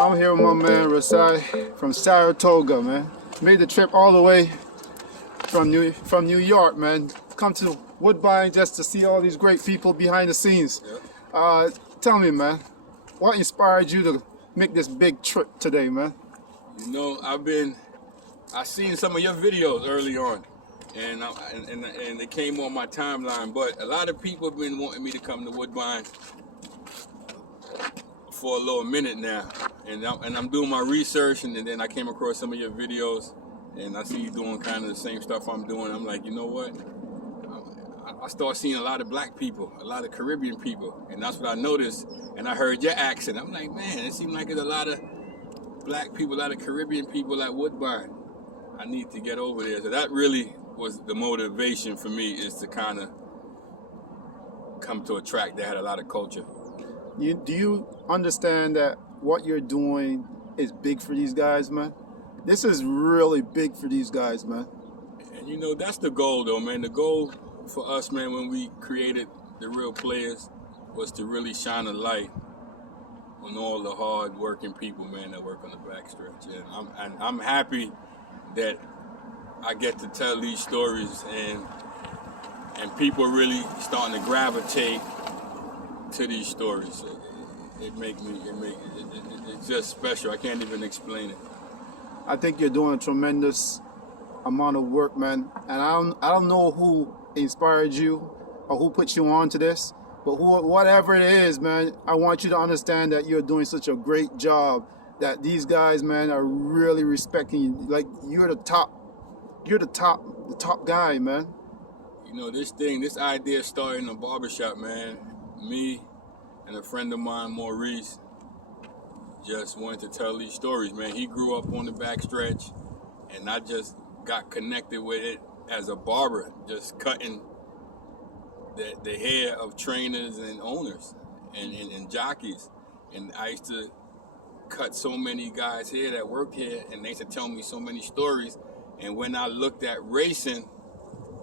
I'm here with my man Rasi from Saratoga, man. Made the trip all the way from New York, man. Come to Woodbine just to see all these great people behind the scenes. Tell me, man, what inspired you to make this big trip today, man? You know, I seen some of your videos early on, and they came on my timeline. But a lot of people have been wanting me to come to Woodbine for a little minute now, and I'm doing my research, and then I came across some of your videos, and I see you doing kind of the same stuff I'm doing. I'm like, you know what? I start seeing a lot of black people, a lot of Caribbean people, and that's what I noticed. And I heard your accent. I'm like, man, it seems like there's a lot of black people, a lot of Caribbean people at Woodbine. I need to get over there. So that really was the motivation for me, is to kind of come to a track that had a lot of culture. Do you understand that what you're doing is big for these guys, man? This is really big for these guys, man. And you know, that's the goal though, man. The goal for us, man, when we created the Real Players, was to really shine a light on all the hard-working people, man, that work on the Backstretch. And I'm happy that I get to tell these stories, and people are really starting to gravitate to these stories. It's just special. I can't even explain it. I think you're doing a tremendous amount of work, man. And I don't know who inspired you or who put you on to this, but whatever it is, man, I want you to understand that you're doing such a great job, that these guys, man, are really respecting you. Like, you're the top guy, man. You know, this idea started in a barbershop, man. Me and a friend of mine, Maurice, just wanted to tell these stories, man. He grew up on the Backstretch, and I just got connected with it as a barber, just cutting the hair of trainers and owners and jockeys. And I used to cut so many guys here that worked here, and they used to tell me so many stories. And when I looked at racing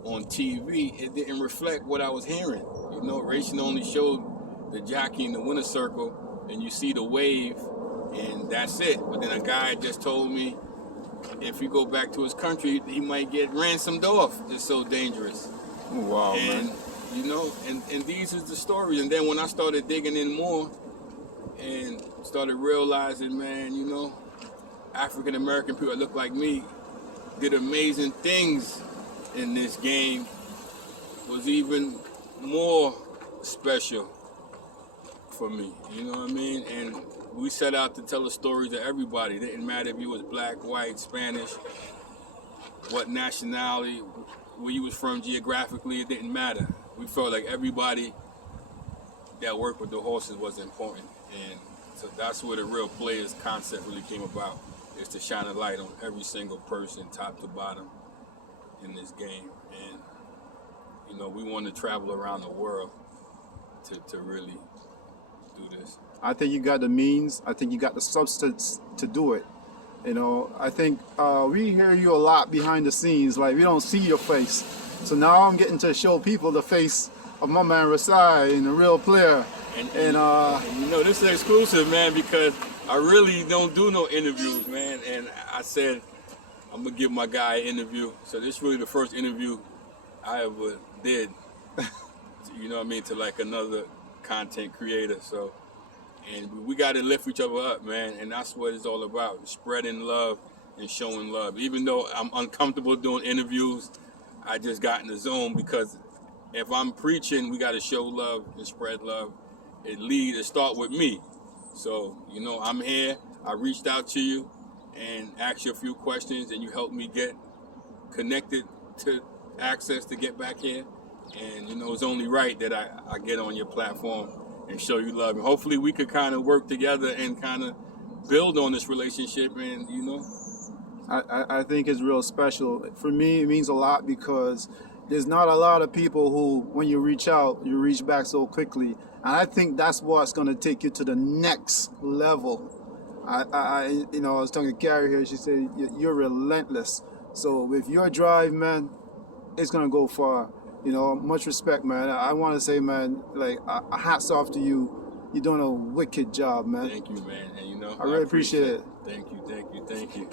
on TV, it didn't reflect what I was hearing. You know, racing only showed the jockey in the winner's circle, and you see the wave, and that's it. But then a guy just told me, if he go back to his country, he might get ransomed off. It's so dangerous. Oh, wow, and, man. You know, and these is the stories. And then when I started digging in more and started realizing, man, you know, African American people that look like me did amazing things in this game, was even more special for me. You know what I mean? And we set out to tell the stories of everybody. It didn't matter if you was black, white, Spanish, what nationality, where you was from geographically, it didn't matter. We felt like everybody that worked with the horses was important. And so that's where the Real Players concept really came about, is to shine a light on every single person, top to bottom, in this game. And, you know, we want to travel around the world to really do this. I think you got the means. I think you got the substance to do it. You know, I think we hear you a lot behind the scenes. Like, we don't see your face. So now I'm getting to show people the face of my man Rasi and the Real Player. And you know, this is exclusive, man, because I really don't do no interviews, man. And I said, I'm going to give my guy an interview. So this is really the first interview I ever did, you know what I mean, to like another content creator. So, and we got to lift each other up, man. And that's what it's all about, spreading love and showing love. Even though I'm uncomfortable doing interviews, I just got in the zone, because if I'm preaching, we got to show love and spread love. It start with me. So, you know, I'm here. I reached out to you and asked you a few questions, and you helped me get connected to access to get back here. And, you know, it's only right that I get on your platform and show you love. And hopefully we could kind of work together and kind of build on this relationship. And, you know, I think it's real special. For me, it means a lot, because there's not a lot of people who, when you reach out, you reach back so quickly. And I think that's what's going to take you to the next level. You know, I was talking to Carrie here. She said, you're relentless. So with your drive, man, it's going to go far. You know, much respect, man. I want to say, man, like, hats off to you. You're doing a wicked job, man. Thank you, man. And you know, I really appreciate it. Thank you.